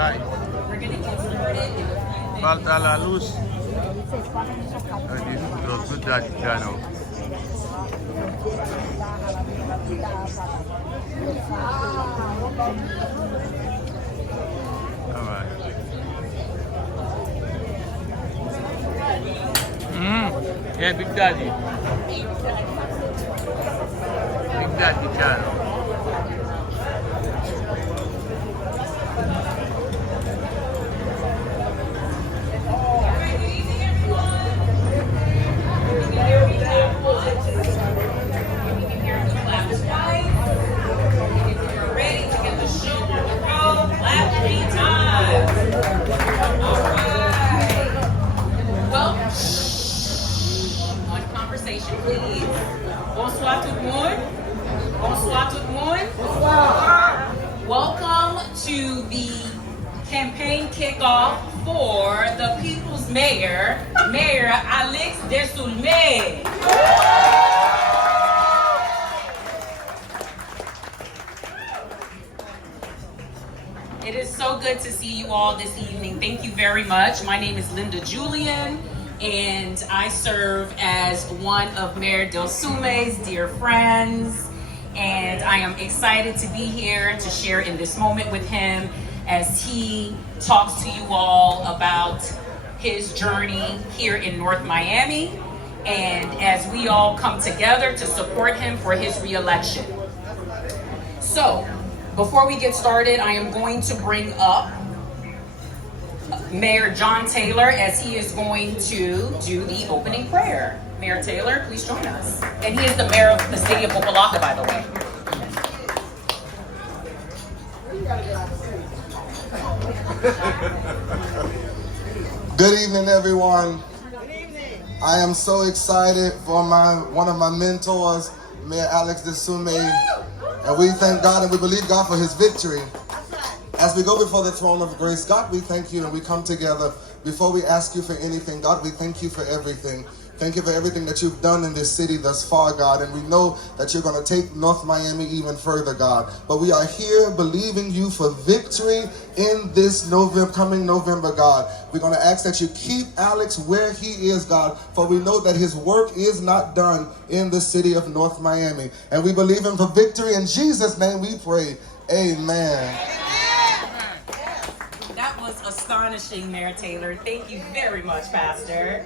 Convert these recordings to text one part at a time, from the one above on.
cae. Falta la luz. This is Fruitos Good Daddy channel. Alright. Yeah, Big Daddy. Big Daddy channel. Please. Bonsoir tout le monde. Bonsoir tout le monde. Bonsoir. Welcome to the campaign kickoff for the People's Mayor, Mayor Alex Desulme. It is so good to see you all this evening. Thank you very much. My name is Linda Julian, and I serve as one of Mayor Desulme's dear friends. And I am excited to be here to share in this moment with him as he talks to you all about his journey here in North Miami, and as we all come together to support him for his re-election. So, before we get started, I am going to bring up Mayor John Taylor as he is going to do the opening prayer. Mayor Taylor, please join us. And he is the mayor of the city of Opa-locka, by the way. Good evening, everyone. Good evening. I am so excited for one of my mentors, Mayor Alex Desulme, and we thank God and we believe God for his victory. As we go before the throne of grace, God, we thank you, and we come together before we ask you for anything. God, we thank you for everything. Thank you for everything that you've done in this city thus far, God, and we know that you're going to take North Miami even further, God. But we are here believing you for victory in this coming November, God. We're going to ask that you keep Alex where he is, God, for we know that his work is not done in the city of North Miami. And we believe him for victory. In Jesus' name we pray. Amen. That was astonishing, Mayor Taylor. Thank you very much, Pastor.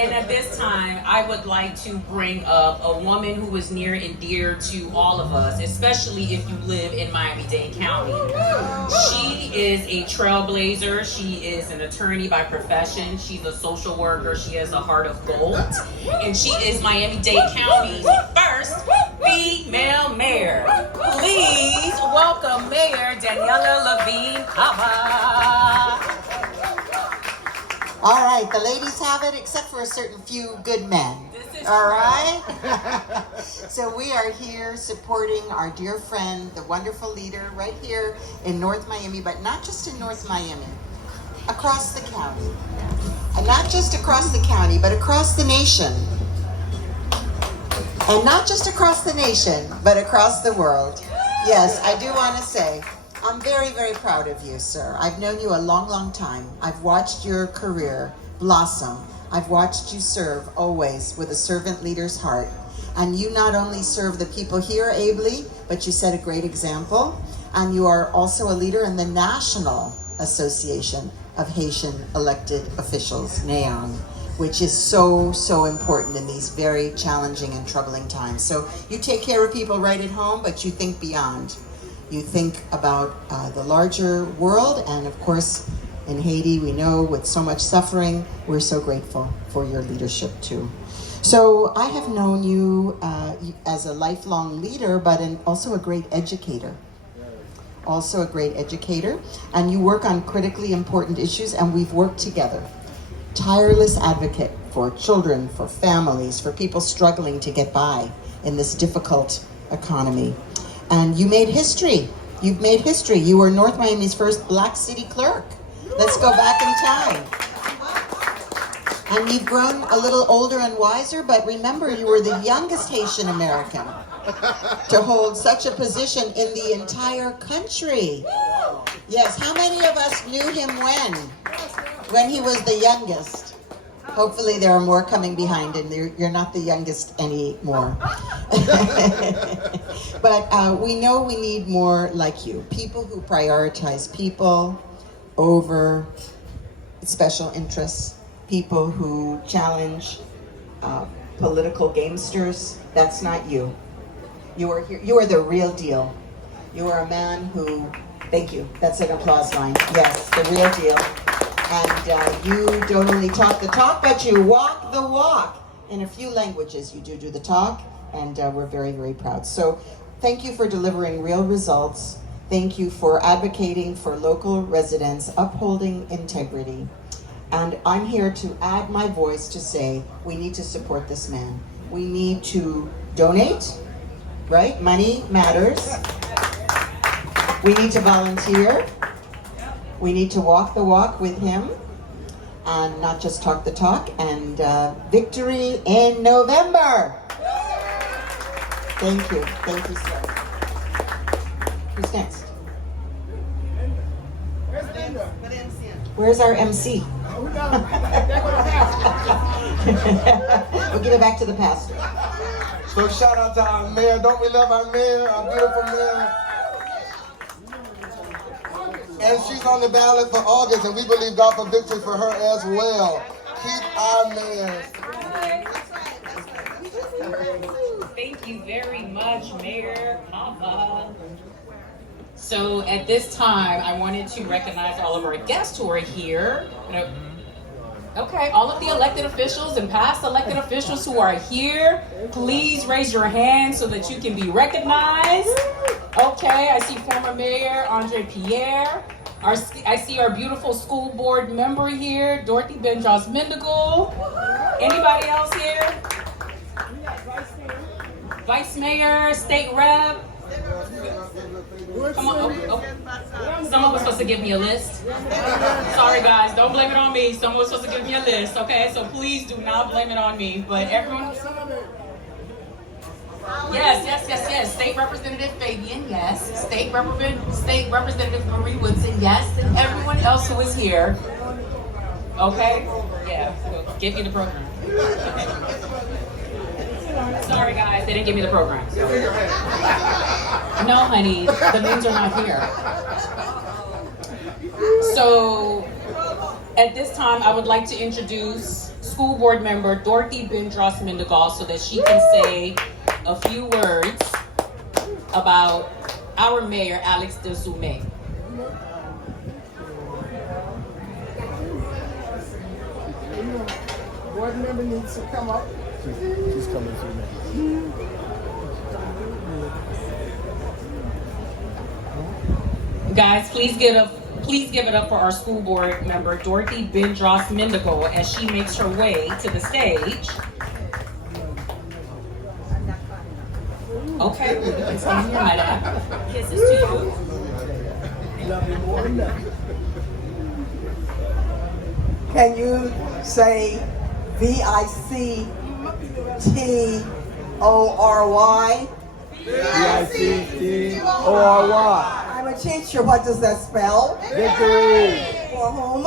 And at this time, I would like to bring up a woman who is near and dear to all of us, especially if you live in Miami-Dade County. She is a trailblazer. She is an attorney by profession. She's a social worker. She has a heart of gold. And she is Miami-Dade County's first female mayor. Please welcome Mayor Daniela Levine Cava. All right, the ladies have it, except for a certain few good men. All right? So we are here supporting our dear friend, the wonderful leader right here in North Miami, but not just in North Miami, across the county. And not just across the county, but across the nation. And not just across the nation, but across the world. Yes, I do want to say, I'm very, very proud of you, sir. I've known you a long, long time. I've watched your career blossom. I've watched you serve always with a servant leader's heart. And you not only serve the people here ably, but you set a great example. And you are also a leader in the National Association of Haitian Elected Officials, NAON, which is so, so important in these very challenging and troubling times. So you take care of people right at home, but you think beyond. You think about the larger world, and of course, in Haiti, we know with so much suffering, we're so grateful for your leadership too. So I have known you as a lifelong leader, but also a great educator. Also a great educator, and you work on critically important issues, and we've worked together. Tireless advocate for children, for families, for people struggling to get by in this difficult economy. And you made history. You've made history. You were North Miami's first Black city clerk. Let's go back in time. And you've grown a little older and wiser, but remember, you were the youngest Haitian American to hold such a position in the entire country. Yes, how many of us knew him when? When he was the youngest. Hopefully there are more coming behind and you're not the youngest anymore. But we know we need more like you. People who prioritize people over special interests. People who challenge political gamesters. That's not you. You are here. You are the real deal. You are a man who, thank you, that's an applause line. Yes, the real deal. And you don't only talk the talk, but you walk the walk. In a few languages, you do the talk, and we're very, very proud. So thank you for delivering real results. Thank you for advocating for local residents, upholding integrity. And I'm here to add my voice to say we need to support this man. We need to donate, right? Money matters. We need to volunteer. We need to walk the walk with him and not just talk the talk. And victory in November. Thank you. Thank you, sir. Who's next? Where's our MC? We'll give it back to the pastor. So shout out to our mayor. Don't we love our mayor, our beautiful mayor? And she's on the ballot for August, and we believe God for victory for her as well. Keep our mayor. Thank you very much, Mayor Papa. So at this time, I wanted to recognize all of our guests who are here. Okay, all of the elected officials and past elected officials who are here, please raise your hand so that you can be recognized. Okay, I see former Mayor Andre Pierre. I see our beautiful school board member here, Dorothy Benjos Mendigal. Anybody else here? Vice Mayor, State Rep. Come on, Someone was supposed to give me a list. Sorry guys, don't blame it on me. Someone was supposed to give me a list, okay? So please do not blame it on me. But everyone... Yes. State Representative Fabian, yes. State Representative Marie Woodson, yes. And everyone else who is here. Okay? Yeah, so give me the program. Okay. Sorry guys, they didn't give me the program. No honey, the names are not here. So at this time, I would like to introduce school board member Dorothy Bendros Mendigal so that she can say a few words about our mayor, Alex Desume. Board member needs to come up. She's coming through now. Guys, please give it up for our school board member Dorothy Bendros Mendigal as she makes her way to the stage. Okay, you can stand here, madam. Kisses to you. Love you more than that. Can you say VICTORY? VICTORY. I'm a teacher. What does that spell? Victory. For whom?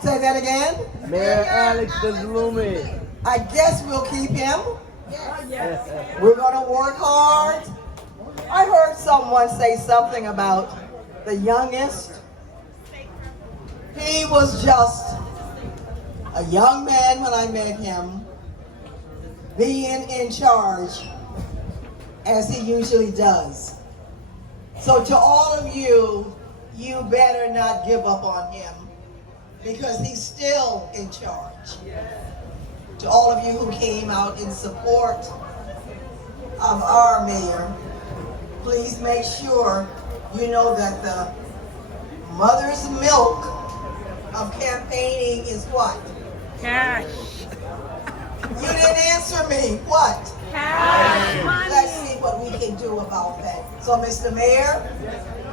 Say that again. Mayor Alex Desume. I guess we'll keep him. We're gonna work hard. I heard someone say something about the youngest. He was just a young man when I met him, being in charge as he usually does. So to all of you, you better not give up on him because he's still in charge. To all of you who came out in support of our mayor, please make sure you know that the mother's milk of campaigning is what? Cash. You didn't answer me. What? Cash. Money. Let's see what we can do about that. So, Mr. Mayor,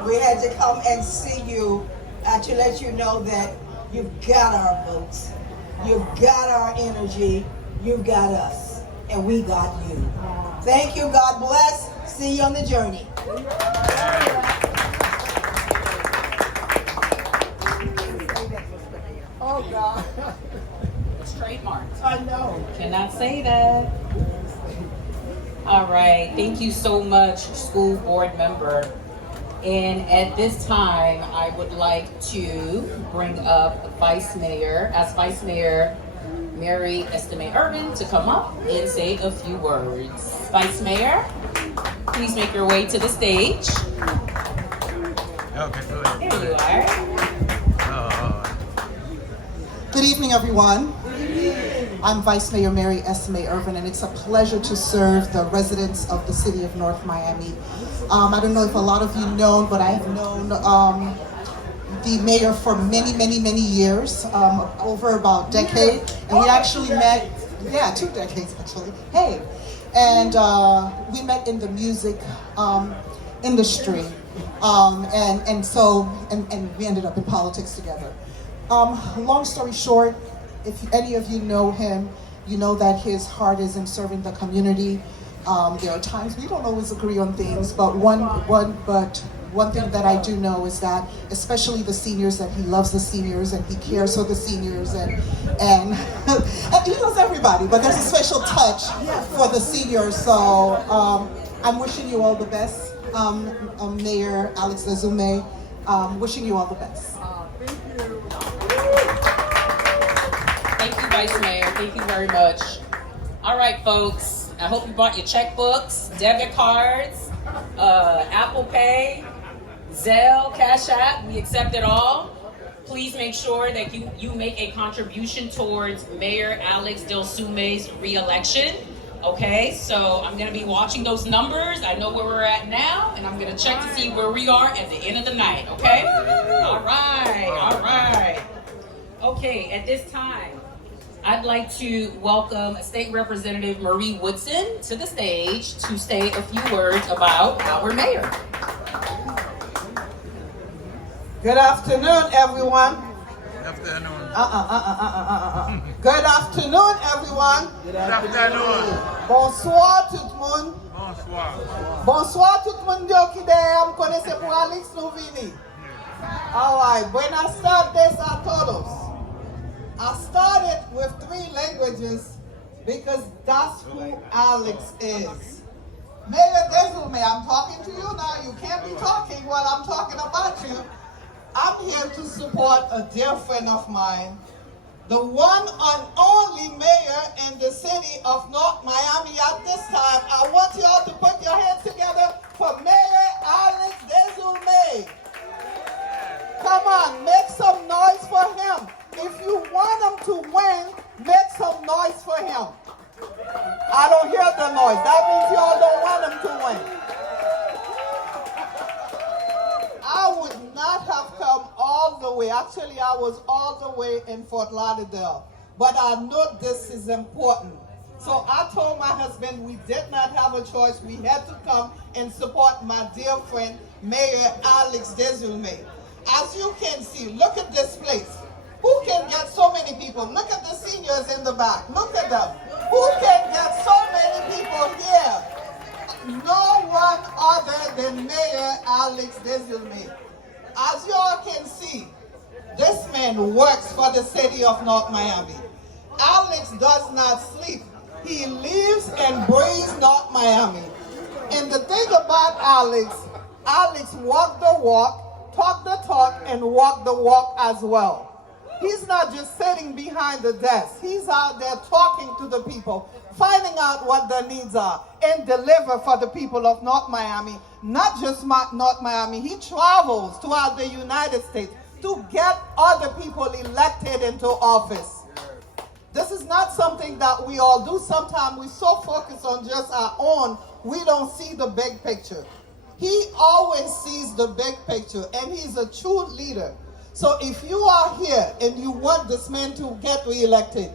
we had to come and see you to let you know that you've got our votes, you've got our energy, you've got us, and we got you. Thank you. God bless. See you on the journey. say that. All right, thank you so much, school board member. And at this time, I would like to bring up Vice Mayor, as Vice Mayor Mary Estime Urban, to come up and say a few words. Vice Mayor, please make your way to the stage. Okay, go ahead. There you are. Good evening, everyone. I'm Vice Mayor Mary Estime Urban, and it's a pleasure to serve the residents of the city of North Miami. I don't know if a lot of you know, but I have known the mayor for many, many, many years, over about a decade. And we actually met, 2 decades actually. Hey, and we met in the music industry, and we ended up in politics together. Long story short, if any of you know him, you know that his heart is in serving the community. There are times we don't always agree on things, but one thing that I do know is that, especially the seniors, that he loves the seniors and he cares for the seniors, and he loves everybody, but there's a special touch for the seniors. So I'm wishing you all the best, Mayor Alex Dezume. Wishing you all the best. Thank you, Vice Mayor. Thank you very much. All right, folks. I hope you brought your checkbooks, debit cards, Apple Pay, Zelle, Cash App. We accept it all. Please make sure that you make a contribution towards Mayor Alex Dezume's re-election. Okay, so I'm gonna be watching those numbers. I know where we're at now, and I'm gonna check to see where we are at the end of the night, okay? All right. Okay, at this time, I'd like to welcome State Representative Marie Woodson to the stage to say a few words about our mayor. Good afternoon, everyone. Good afternoon. Good afternoon, everyone. Good afternoon. Bonsoir tout le monde. Bonsoir. Bonsoir tout le monde qui me connaissez pour Alex Nouvini. All right, buenas tardes a todos. I started with 3 languages because that's who Alex is. Mayor Dezume, I'm talking to you now. You can't be talking while I'm talking about you. I'm here to support a dear friend of mine, the one and only mayor in the city of North Miami at this time. I want you all to put your hands together for Mayor Alex Dezume. Come on, make some noise for him. If you want him to win, make some noise for him. I don't hear the noise. That means y'all don't want him to win. I would not have come all the way. Actually, I was all the way in Fort Lauderdale. But I know this is important. So I told my husband we did not have a choice. We had to come and support my dear friend, Mayor Alex Dezume. As you can see, look at this place. Who can get so many people? Look at the seniors in the back. Look at them. Who can get so many people here? No one other than Mayor Alex Dezume. As you all can see, this man works for the city of North Miami. Alex does not sleep. He lives and breathes North Miami. And the thing about Alex walked the walk, talked the talk, and walked the walk as well. He's not just sitting behind the desk. He's out there talking to the people, finding out what their needs are, and deliver for the people of North Miami. Not just North Miami. He travels throughout the United States to get other people elected into office. This is not something that we all do. Sometimes we're so focused on just our own, we don't see the big picture. He always sees the big picture, and he's a true leader. So if you are here and you want this man to get reelected,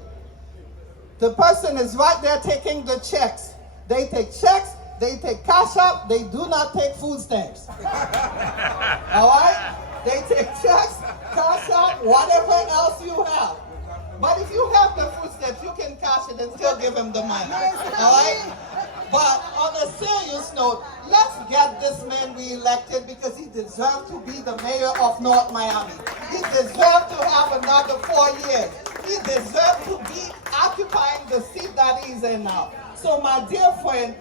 the person is right there taking the checks. They take checks, they take cash out, they do not take food stamps. All right? They take checks, cash out, whatever else you have. But if you have the food stamps, you can cash it and still give him the money. All right? But on a serious note, let's get this man reelected because he deserves to be the mayor of North Miami. He deserves to have another 4 years. He deserves to be occupying the seat that he's in now. So my dear friend,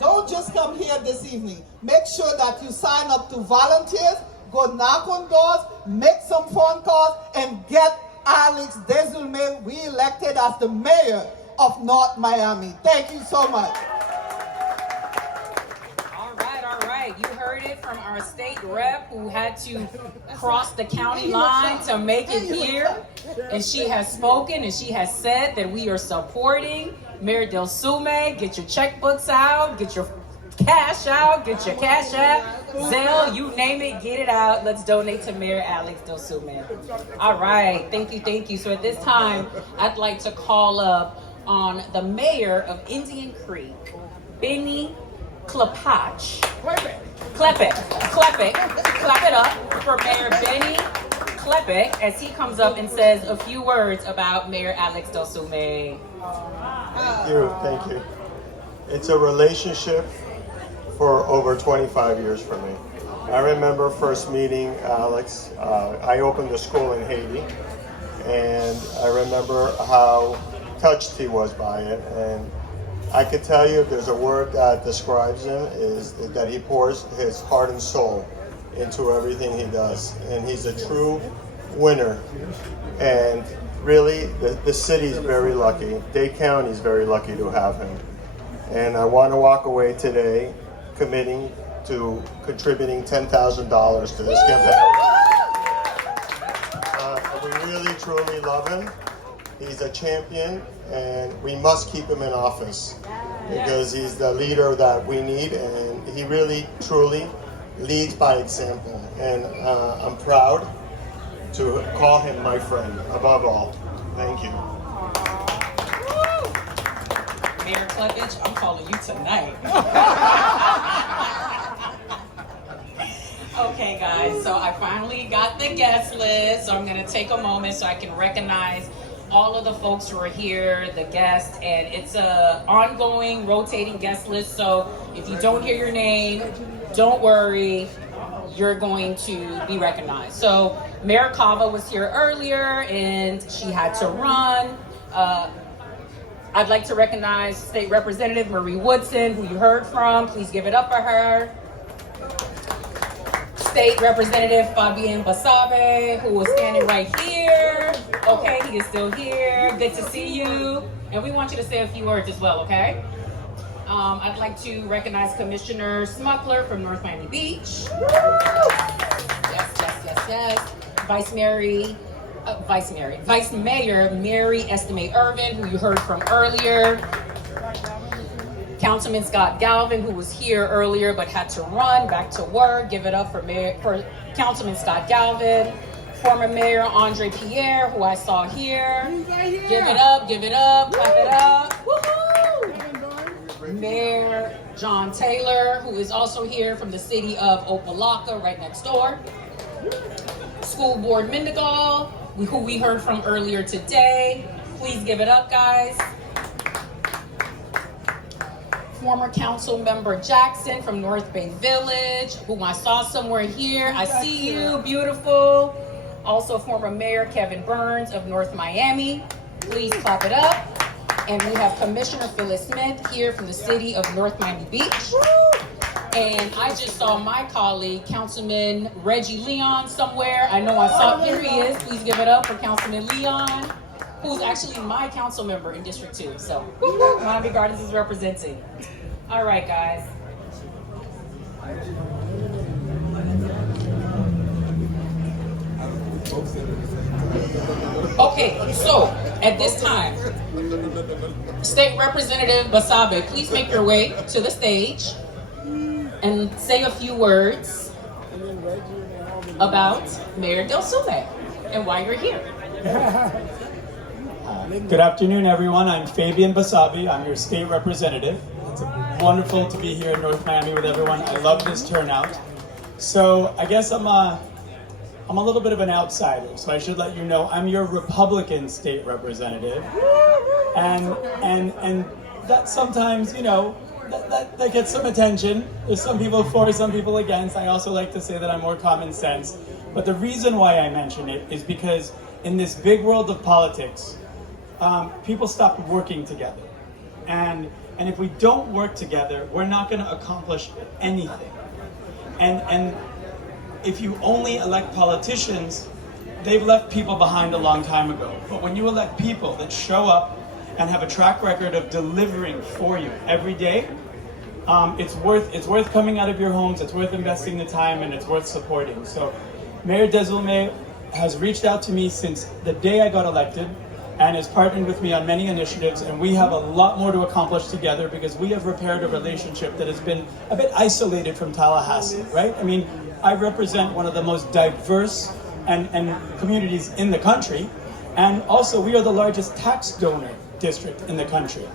don't just come here this evening. Make sure that you sign up to volunteers, go knock on doors, make some phone calls, and get Alex Desulme re-elected as the mayor of North Miami. Thank you so much. All right. You heard it from our state rep who had to cross the county line to make it here. And she has spoken and she has said that we are supporting Mayor Delsume. Get your checkbooks out, get your cash out, get your cash app, Zelle, you name it, get it out. Let's donate to Mayor Alex Delsume. All right, thank you. So at this time, I'd like to call up on the mayor of Indian Creek, Benny Klepach. Clap it up for Mayor Benny Klepach as he comes up and says a few words about Mayor Alex Delsume. Thank you. It's a relationship for over 25 years for me. I remember first meeting Alex. I opened a school in Haiti, and I remember how touched he was by it. And I could tell you if there's a word that describes him is that he pours his heart and soul into everything he does. And he's a true winner. And really, the city's very lucky. Dade County's very lucky to have him. And I want to walk away today committing to contributing $10,000 to this campaign. We really, truly love him. He's a champion, and we must keep him in office because he's the leader that we need, and he really, truly leads by example. And I'm proud to call him my friend, above all. Thank you. Mayor Klepach, I'm calling you tonight. Okay, guys, so I finally got the guest list, so I'm going to take a moment so I can recognize all of the folks who are here, the guests, and it's a ongoing, rotating guest list, so if you don't hear your name, don't worry, you're going to be recognized. So Mayor Cava was here earlier, and she had to run. I'd like to recognize State Representative Marie Woodson, who you heard from. Please give it up for her. State Representative Fabian Basabe, who was standing right here. Okay, he is still here. Good to see you. And we want you to say a few words as well, okay? I'd like to recognize Commissioner Smuckler from North Miami Beach. Yes. Vice Mayor Mary Estime Irvin, who you heard from earlier. Councilman Scott Galvin, who was here earlier but had to run back to work. Give it up for Councilman Scott Galvin. Former Mayor Andre Pierre, who I saw here. Give it up, clap it up. Woohoo! Mayor John Taylor, who is also here from the city of Opelika, right next door. School Board Mendigal, who we heard from earlier today. Please give it up, guys. Former Council Member Jackson from North Bay Village, whom I saw somewhere here. I see you, beautiful. Also former Mayor Kevin Burns of North Miami. Please clap it up. And we have Commissioner Phyllis Smith here from the city of North Miami Beach. And I just saw my colleague, Councilman Reggie Leon, somewhere. I know I saw, here he is. Please give it up for Councilman Leon, who's actually my council member in District 2. So, Miami Gardens is representing. All right, guys. Okay, so at this time, State Representative Basabe, please make your way to the stage and say a few words about Mayor Delsume and why you're here. Good afternoon, everyone. I'm Fabian Basabe. I'm your state representative. It's wonderful to be here in North Miami with everyone. I love this turnout. So I guess I'm a little bit of an outsider, so I should let you know I'm your Republican state representative. And that sometimes, you know, that gets some attention. There's some people for, some people against. I also like to say that I'm more common sense. But the reason why I mention it is because in this big world of politics, people stop working together. And if we don't work together, we're not going to accomplish anything. And if you only elect politicians, they've left people behind a long time ago. But when you elect people that show up and have a track record of delivering for you every day, it's worth coming out of your homes, it's worth investing the time, and it's worth supporting. So Mayor Desulme has reached out to me since the day I got elected and has partnered with me on many initiatives, and we have a lot more to accomplish together because we have repaired a relationship that has been a bit isolated from Tallahassee, right? I mean, I represent one of the most diverse and communities in the country, and also we are the largest tax donor district in the country.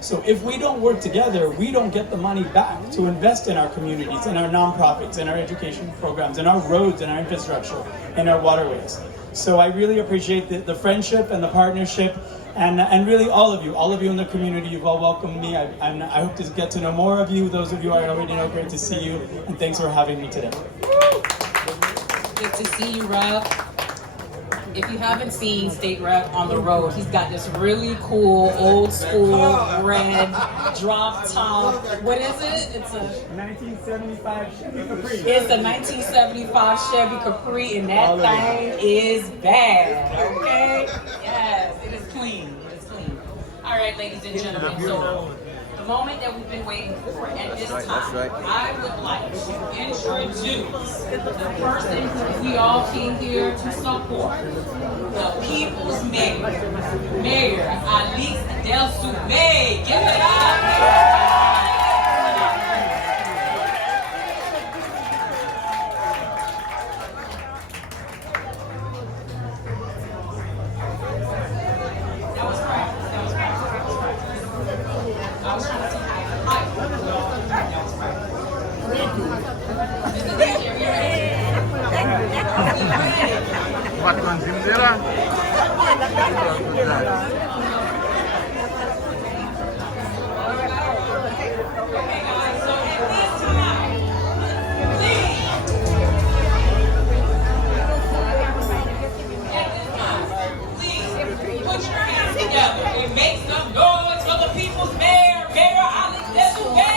So if we don't work together, we don't get the money back to invest in our communities, in our nonprofits, in our education programs, in our roads, in our infrastructure, in our waterways. So I really appreciate the friendship and the partnership, and really all of you in the community. You've all welcomed me. I hope to get to know more of you. Those of you I already know, great to see you, and thanks for having me today. Good to see you, Rep. If you haven't seen State Rep on the road, he's got this really cool, old school, red drop top. What is it? It's a 1975 Chevy Capri. It's a 1975 Chevy Capri, and that thing is bad, okay? Yes, it is clean. It is clean. All right, ladies and gentlemen, so the moment that we've been waiting for at this time, I would like to introduce the person who we all came here to support, the People's Mayor, Mayor Alex Desulme. Give it up! What consume there? Put your hands together and make some noise for the People's Mayor, Mayor Alex Desulme.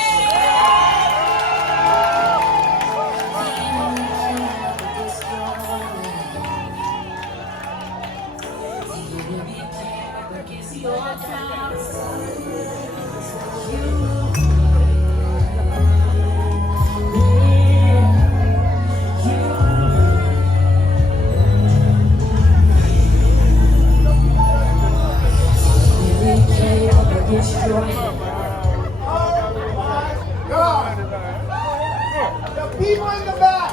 People in the back.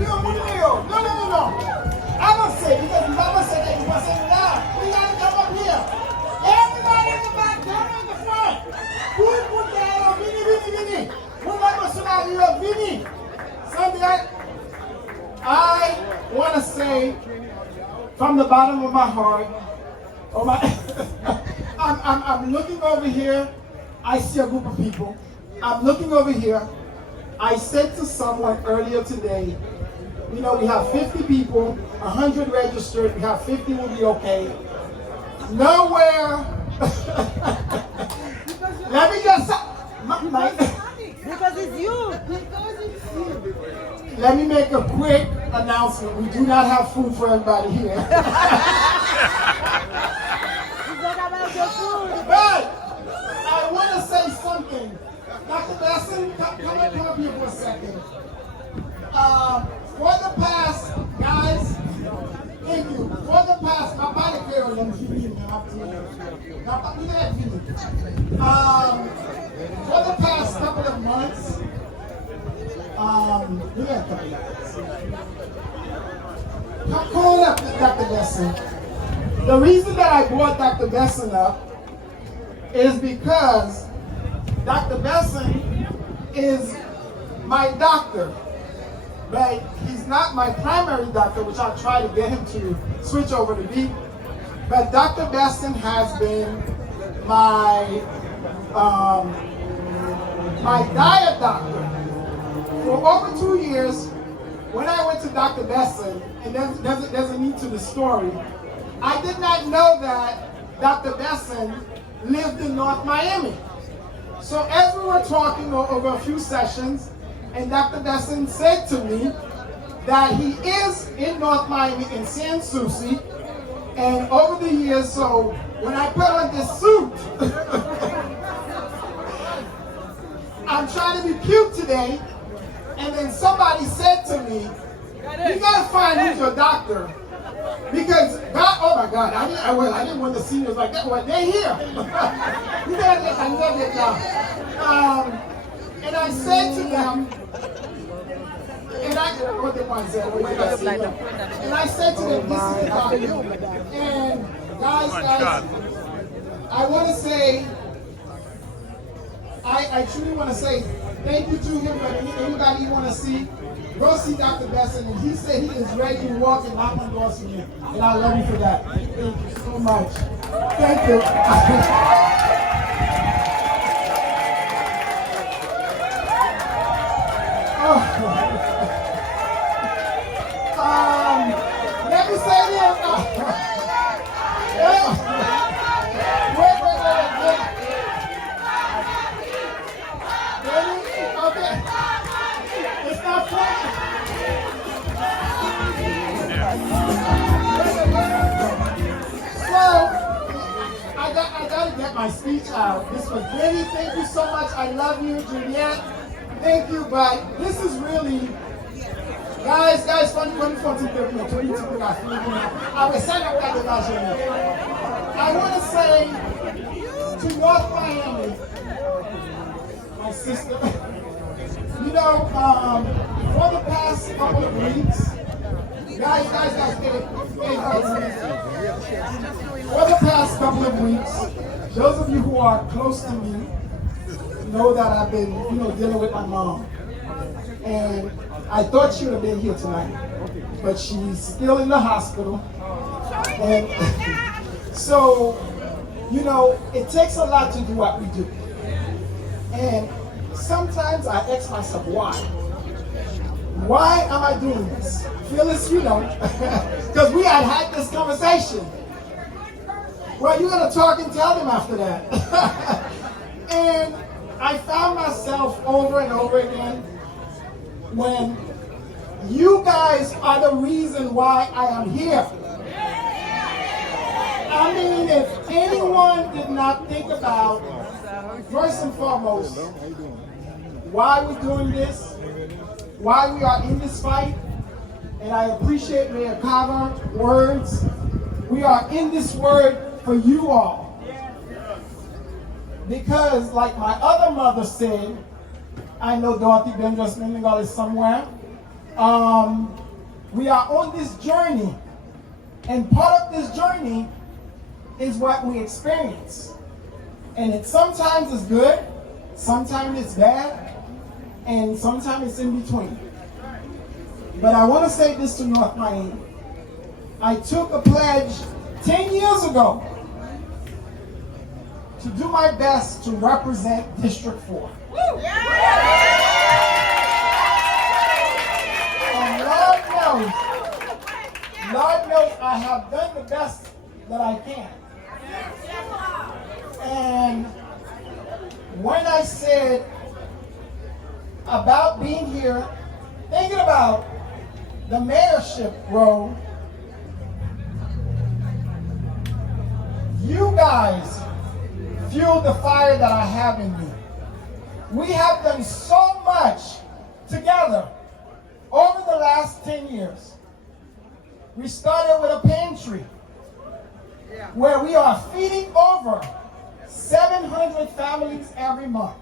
No. I'm going to say, because Mama said that you must say loud. We got to come up here. Everybody in the back, down in the front. Put that on Vini. Remember, somebody here, Vini. Something I want to say from the bottom of my heart, I'm looking over here. I see a group of people. I'm looking over here. I said to someone earlier today, we have 50 people, 100 registered, we have 50 will be okay. Nowhere. Let me just Because it's you. Let me make a quick announcement. We do not have food for everybody here. But I want to say something. Dr. Besson, come up here for a second. For the past, guys, thank you. For the past, my body care for the past couple of months, come on up, Dr. Besson. The reason that I brought Dr. Besson up is because Dr. Besson is my doctor, but he's not my primary doctor, which I'll try to get him to switch over to be. But Dr. Besson has been my diet doctor for over 2 years. When I went to Dr. Besson, and there's a need to the story, I did not know that Dr. Besson lived in North Miami. So as we were talking over a few sessions, and Dr. Besson said to me that he is in North Miami in San Souci, and over the years, so when I put on this suit, I'm trying to be cute today, and then somebody said to me, you gotta find who's your doctor. Because God, oh my God, I didn't want the seniors like that. Well, they're here. And I said to them, and I said to them, this is the doctor. And guys, I want to say, I truly want to say thank you to him, but anybody you want to see, go see Dr. Besson, and he said he is ready to walk and knock on doors for you. And I love you for that. Thank you so much. Thank you. Let me say this. Okay. It's not funny. So, I gotta get my speech out. This was Benny. Thank you so much. I love you, Juliette. Thank you, but this is really, guys, I want to say to North Miami, my sister, you know, for the past couple of weeks, guys, get it. For the past couple of weeks, those of you who are close to me know that I've been, dealing with my mom. And I thought she would have been here tonight, but she's still in the hospital. And so, it takes a lot to do what we do. And sometimes I ask myself, why? Why am I doing this? Phyllis, because we had this conversation. Well, you're going to talk and tell them after that. And I found myself over and over again when you guys are the reason why I am here. I mean, if anyone did not think about, first and foremost, why we're doing this, why we are in this fight, and I appreciate Mayor Carver's words, we are in this word for you all. Because like my other mother said, I know Dorothy Benjamin is somewhere, we are on this journey, and part of this journey is what we experience. And it sometimes is good, sometimes it's bad, and sometimes it's in between. But I want to say this to North Miami. I took a pledge 10 years ago to do my best to represent District 4. And Lord knows I have done the best that I can. And when I said about being here, thinking about the mayorship role, you guys fuel the fire that I have in me. We have done so much together over the last 10 years. We started with a pantry where we are feeding over 700 families every month.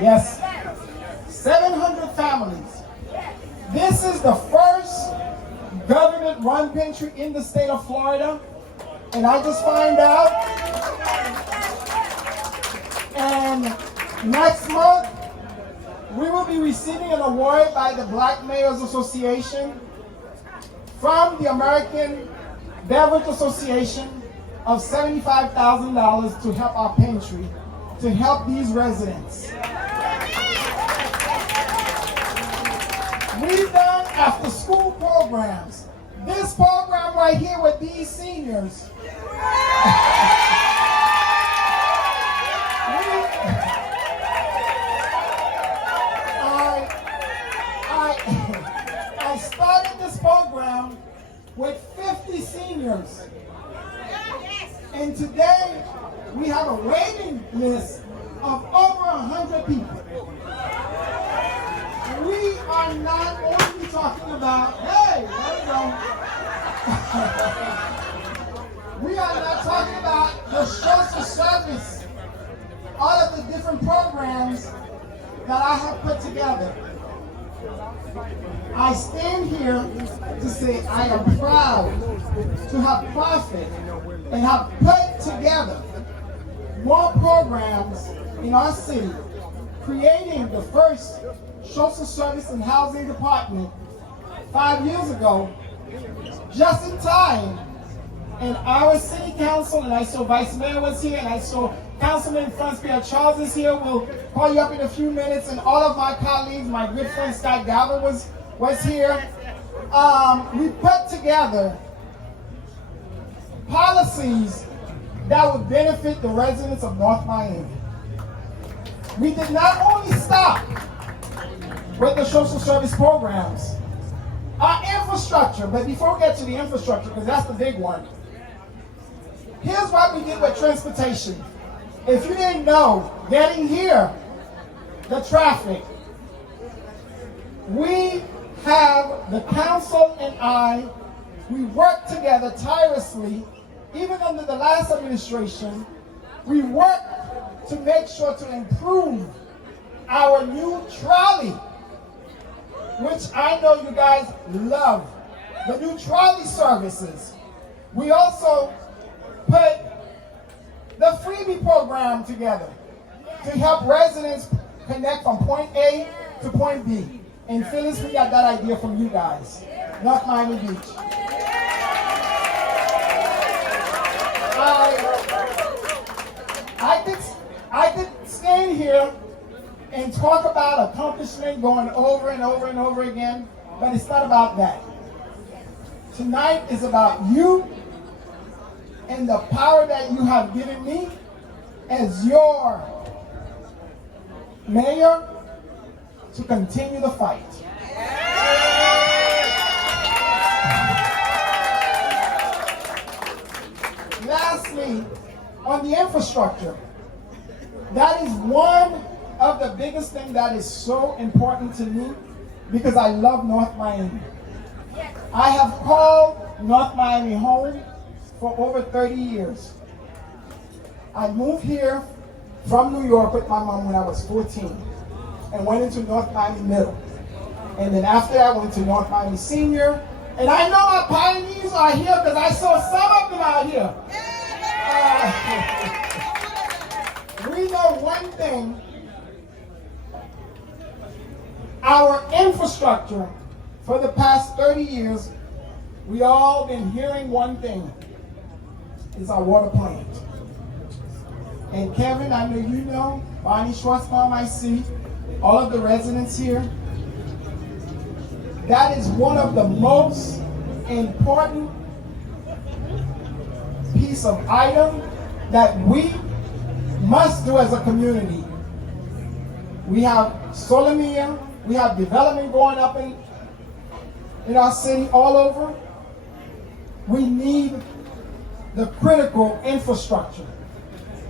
Yes, 700 families. This is the first government-run pantry in the state of Florida. And I just find out, and next month, we will be receiving an award by the Black Mayors Association from the American Beverage Association of $75,000 to help our pantry, to help these residents. We've done after-school programs. This program right here with these seniors. I started this program with 50 seniors. And today, we have a waiting list of over 100 people. We are not only talking about, hey, there we go. We are not talking about the social service, all of the different programs that I have put together. I stand here to say I am proud to have profit and have put together more programs in our city, creating the first social service and housing department 5 years ago, just in time. And our city council, and I saw Vice Mayor was here, and I saw Councilman Franz Pierre Charles is here. We'll call you up in a few minutes, and all of my colleagues, my good friend Scott Galvin was here. We put together policies that would benefit the residents of North Miami. We did not only stop with the social service programs, our infrastructure, but before we get to the infrastructure, because that's the big one, here's what we did with transportation. If you didn't know, getting here, the traffic, we have the council and we worked together tirelessly, even under the last administration. We worked to make sure to improve our new trolley, which I know you guys love, the new trolley services. We also put the freebie program together to help residents connect from point A to point B. And Phyllis, we got that idea from you guys, North Miami Beach. I could stand here and talk about accomplishment going over and over and over again, but it's not about that. Tonight is about you and the power that you have given me as your mayor to continue the fight. Lastly, on the infrastructure, that is one of the biggest things that is so important to me because I love North Miami. I have called North Miami home for over 30 years. I moved here from New York with my mom when I was 14 and went into North Miami Middle. And then after that, I went to North Miami Senior. And I know my pioneers are here because I saw some of them out here. We know one thing. Our infrastructure for the past 30 years, we all been hearing one thing. Is our water plant. And Kevin, I know you know, Bonnie Schwartzbaum, I see, all of the residents here. That is one of the most important piece of item that we must do as a community. We have Solomia, we have development going up in our city all over. We need the critical infrastructure.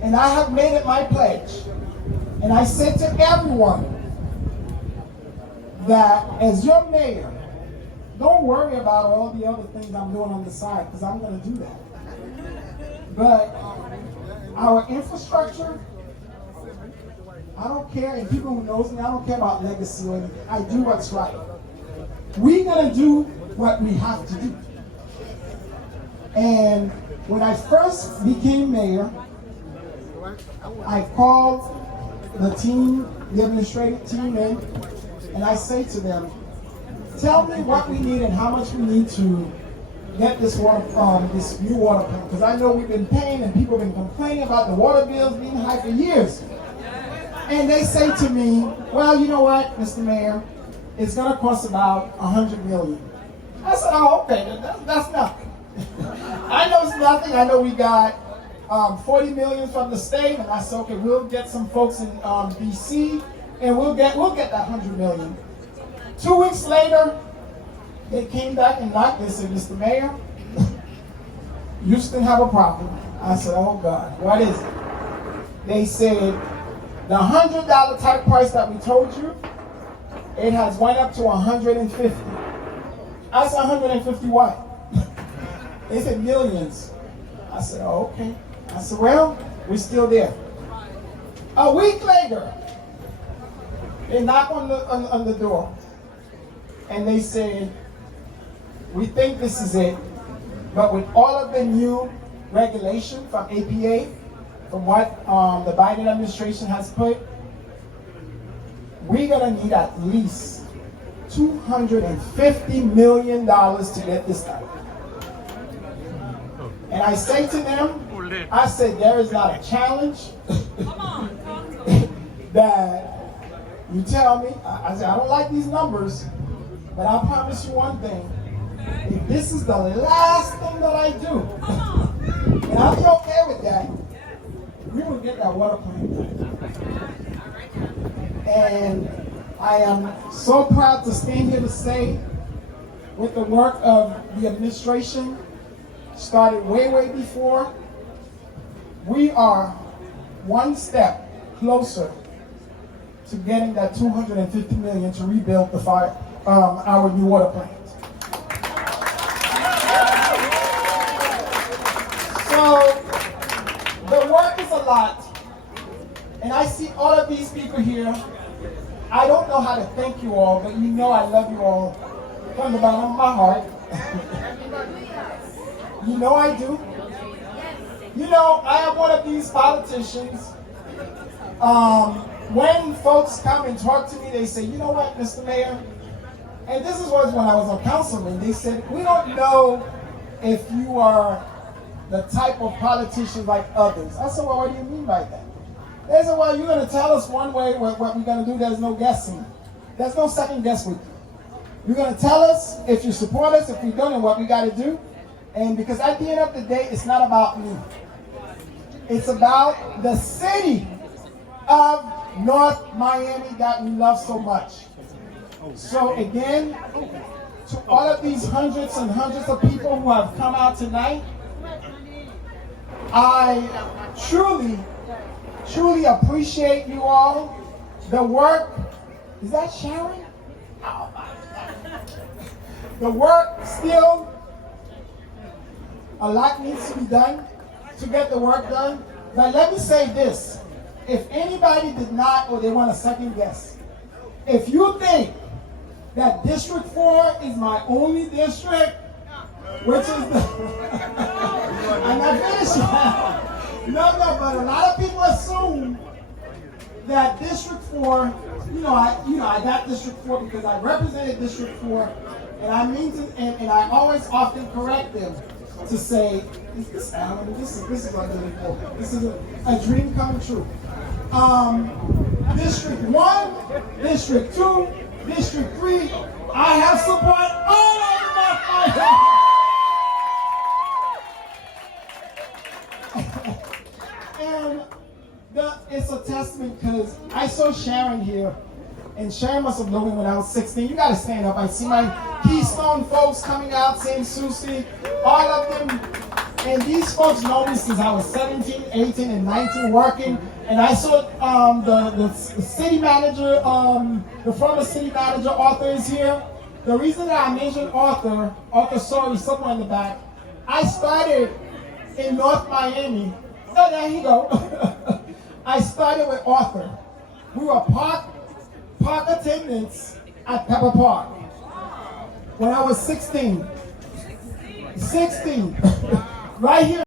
And I have made it my pledge. And I said to everyone that as your mayor, don't worry about all the other things I'm doing on the side, because I'm going to do that. But our infrastructure, I don't care, and people who knows me, I don't care about legacy or anything. I do what's right. We're going to do what we have to do. And when I first became mayor, I called the team, the administrative team in, and I say to them, tell me what we need and how much we need to get this water from this new water plant. Because I know we've been paying and people have been complaining about the water bills being high for years. And they say to me, well, you know what, Mr. Mayor, it's going to cost about $100 million. I said, oh, okay, that's nothing. I know it's nothing. I know we got 40 million from the state, and I said, okay, we'll get some folks in DC, and we'll get that 100 million. 2 weeks later, they came back and knocked. They said, Mr. Mayor, you still have a problem. I said, oh God, what is it? They said, the $100 type price that we told you, it has went up to 150. I said, 150 what? They said millions. I said, oh, okay. I said, well, we're still there. A week later, they knock on the door, and they say, we think this is it, but with all of the new regulation from APA, from what the Biden administration has put, we're gonna need at least $250 million to get this done. And I say to them, I said, there is not a challenge that you tell me. I said, I don't like these numbers, but I promise you one thing. If this is the last thing that I do, and I'll be okay with that, we will get that water plant done. And I am so proud to stand here to say, with the work of the administration, started way before, we are one step closer to getting that $250 million to rebuild our new water plant. So the work is a lot, and I see all of these people here. I don't know how to thank you all, but you know I love you all from the bottom of my heart. You know I do. You know, I am one of these politicians. When folks come and talk to me, they say, you know what, Mr. Mayor? And this was when I was a councilman. They said, we don't know if you are the type of politician like others. I said, well, what do you mean by that? They said, well, you're going to tell us one way what we're going to do. There's no guessing. There's no second guess with you. You're going to tell us if you support us, if we don't, and what we got to do. And because at the end of the day, it's not about me. It's about the city of North Miami that we love so much. So again, to all of these hundreds and hundreds of people who have come out tonight, I truly appreciate you all. The work, is that Sharon? Oh my God. The work still, a lot needs to be done to get the work done. But let me say this. If anybody did not, or they want a second guess, if you think that District 4 is my only district, which is the... I'm not finished. No, but a lot of people assume that District 4, I got District 4 because I represented District 4, and I mean to, and I always often correct them to say, this is unbelievable. This is a dream come true. District 1, District 2, District 3, I have support all over my And it's a testament because I saw Sharon here, and Sharon must have known me when I was 16. You gotta stand up. I see my Keystone folks coming out saying Susie, all of them. And these folks know me since I was 17, 18, and 19 working. And I saw the city manager, the former city manager, Arthur, is here. The reason that I mentioned Arthur, sorry, somewhere in the back, I started in North Miami. Oh, there you go. I started with Arthur. We were park attendants at Pepper Park when I was 16. 16. Right here.